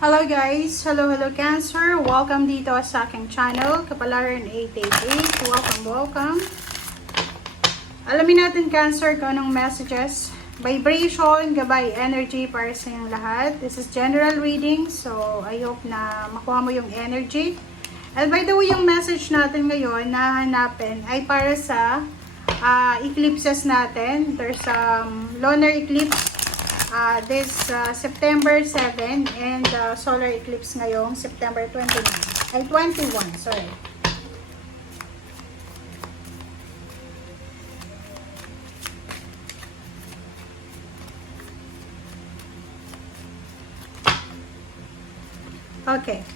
Hello guys! Hello Cancer! Welcome dito sa aking channel, Kapalaran 888. Welcome! Alamin natin Cancer kung anong messages, vibration, gabay, energy para sa inyong lahat. This is general reading, so I hope na makuha mo yung energy. And by the way, yung message natin ngayon na hanapin ay para sa eclipses natin. There's lunar eclipse this September 7 and solar eclipse ngayong September 21. Sorry. Okay.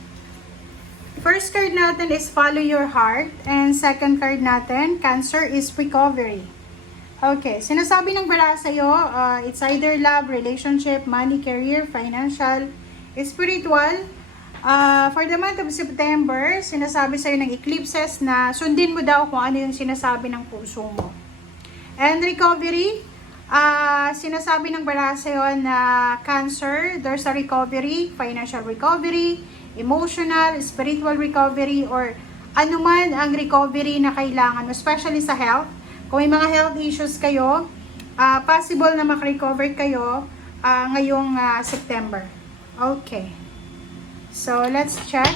First card natin is follow your heart and second card natin, Cancer, is recovery. Okay, sinasabi ng bara sa'yo, it's either love, relationship, money, career, financial, spiritual. For the month of September, sinasabi sa'yo ng eclipses na sundin mo daw kung ano yung sinasabi ng puso mo. And recovery, sinasabi ng bara sa'yo na Cancer, there's a recovery, financial recovery, emotional, spiritual recovery, or anuman ang recovery na kailangan, especially sa health. Kung may mga health issues kayo, possible na makarecover kayo ngayong September. Okay. So, let's check.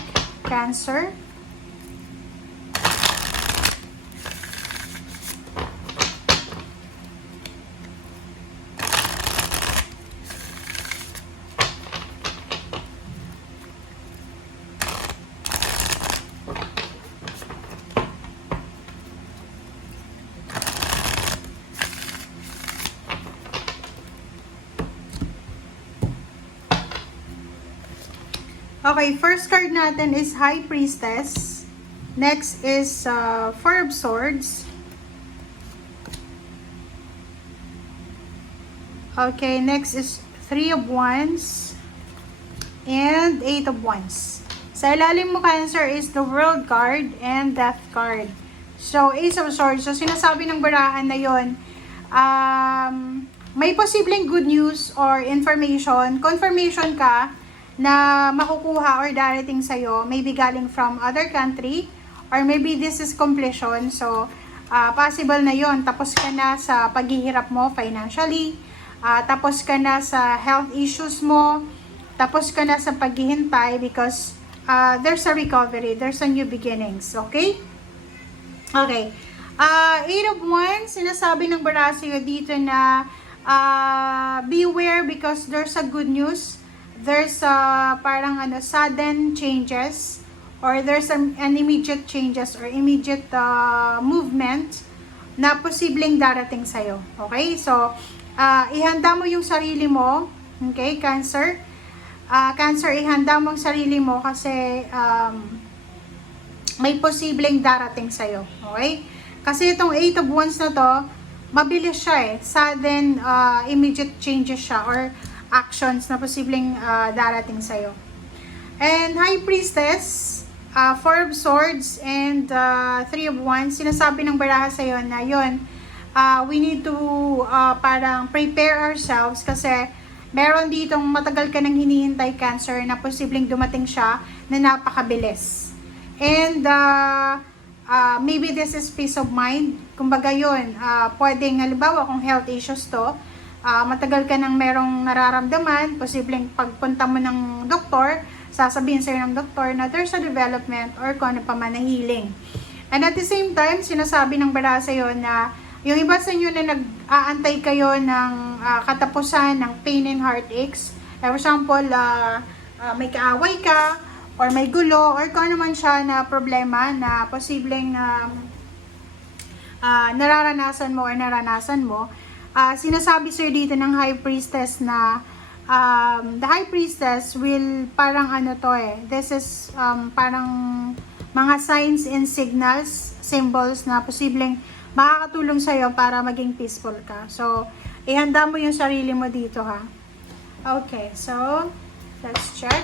Cancer. Okay, first card natin is High Priestess. Next is Four of Swords. Okay, next is Three of Wands. And Eight of Wands. Sa ilalim mo, Cancer, is the World card and Death card. So, Ace of Swords. So, sinasabi ng barahan na yon, may posibleng good news or information, confirmation ka na makukuha or darating sa'yo, maybe galing from other country, or maybe this is completion. So, possible na yon. Tapos ka na sa paghihirap mo financially, tapos ka na sa health issues mo, tapos ka na sa paghihintay because there's a recovery, there's a new beginnings. Okay? Okay. Eight of Wands, sinasabi ng barasyo dito na beware because there's a good news. There's parang sudden changes or there's an immediate changes or immediate movement na posibleng darating sa'yo. Okay? So, ihanda mo yung sarili mo. Okay, Cancer? Cancer, ihanda mo yung sarili mo kasi may posibleng darating sa'yo. Okay? Kasi itong Eight of Wands na to, mabilis siya eh. Sudden, immediate changes siya or actions na posibleng darating sa'yo. And High Priestess, Four of Swords, and Three of Wands, sinasabi ng baraha sa'yo na yun, we need to parang prepare ourselves kasi meron ditong matagal ka nang hinihintay, Cancer, na posibleng dumating siya na napakabilis. And maybe this is peace of mind. Kumbaga yun, pwedeng halimbawa kung health issues to, matagal ka nang merong nararamdaman, posibleng pagpunta mo ng doktor, sasabihin sa'yo ng doktor na there's a development or kung ano pa man na healing. And at the same time, sinasabi ng bara sa'yo na yung iba sa inyo na nag-aantay kayo ng katapusan ng pain and heartaches. For example, may kaaway ka, or may gulo, or kung ano man siya na problema na posibleng nararanasan mo or naranasan mo. Sinasabi sir dito ng High Priestess na the High Priestess will parang this is parang mga signs and signals, symbols na posibleng makakatulong sa'yo para maging peaceful ka. So, ihanda mo yung sarili mo dito ha. Okay, so let's check.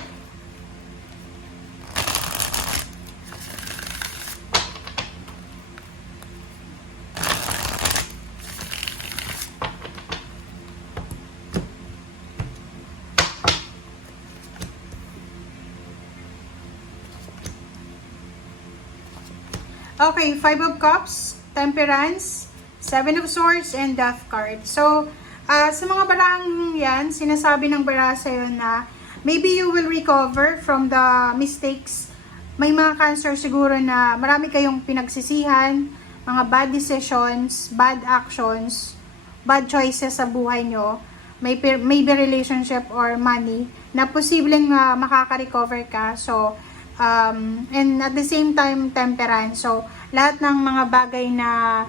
Okay, Five of Cups, Temperance, Seven of Swords, and Death card. So, sa mga barang yan, sinasabi ng bara sa'yo na maybe you will recover from the mistakes. May mga Cancer siguro na marami kayong pinagsisihan, mga bad decisions, bad actions, bad choices sa buhay nyo, maybe relationship or money, na posibleng makaka-recover ka. So, and at the same time, temperance. So, lahat ng mga bagay na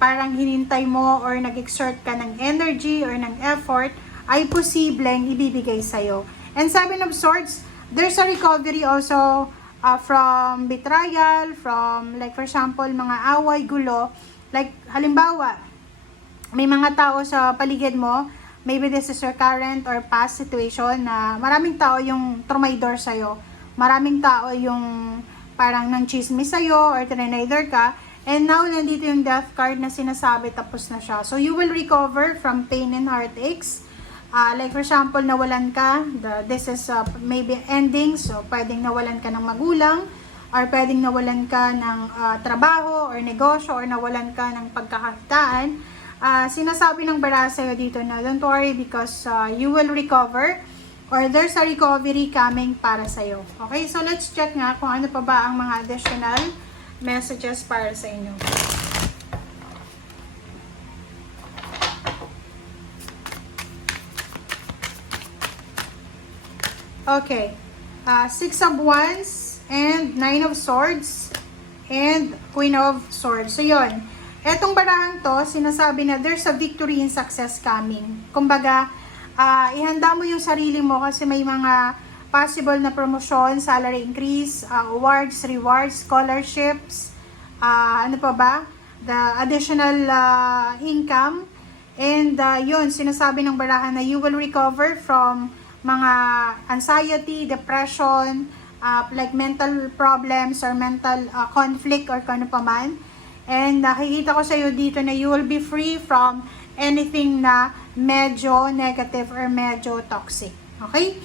parang hinintay mo or nag-exert ka ng energy or ng effort, ay posibleng ibibigay sa'yo. And Seven of Swords, there's a recovery also from betrayal, from like for example, mga away, gulo. Like halimbawa, may mga tao sa paligid mo, maybe this is your current or past situation na maraming tao yung trumaydor sa'yo. Maraming tao yung parang nang chismis sa'yo or tinanider ka. And now, nandito yung death card na sinasabi tapos na siya. So, you will recover from pain and heartaches. Like for example, nawalan ka. This is maybe ending. So, pwedeng nawalan ka ng magulang. Or pwedeng nawalan ka ng trabaho or negosyo. Or nawalan ka ng pagkakakitaan. Sinasabi ng bara sa'yo dito na don't worry because you will recover. Or there's a recovery coming para sa'yo. Okay, so let's check nga kung ano pa ba ang mga additional messages para sa inyo. Okay, Six of Wands and Nine of Swords and Queen of Swords. So yun, etong barahang to, sinasabi na there's a victory and success coming. Kumbaga, ihanda mo yung sarili mo kasi may mga possible na promotion, salary increase, awards, rewards, scholarships, ano pa ba? The additional income. And yun, sinasabi ng barahan na you will recover from mga anxiety, depression, like mental problems or mental conflict or kano pa man. And nakikita ko sa iyo dito na you will be free from anything na medyo negative or medyo toxic. Okay?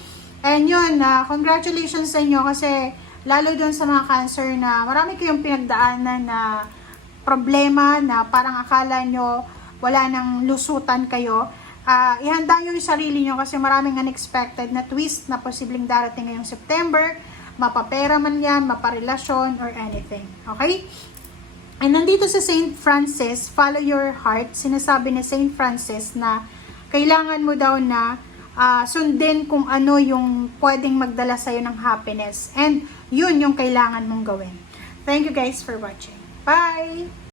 And yun, congratulations sa inyo kasi lalo dun sa mga Cancer na marami kayong pinagdaanan na problema na parang akala nyo wala nang lusutan kayo. Ihanda nyo yung sarili nyo kasi maraming unexpected na twist na posibleng darating ngayong September. Mapapera man yan, maparelasyon or anything. Okay? And nandito sa Saint Francis, follow your heart. Sinasabi ni Saint Francis na kailangan mo daw na sundin kung ano yung pwedeng magdala sa'yo ng happiness. And yun yung kailangan mong gawin. Thank you guys for watching. Bye!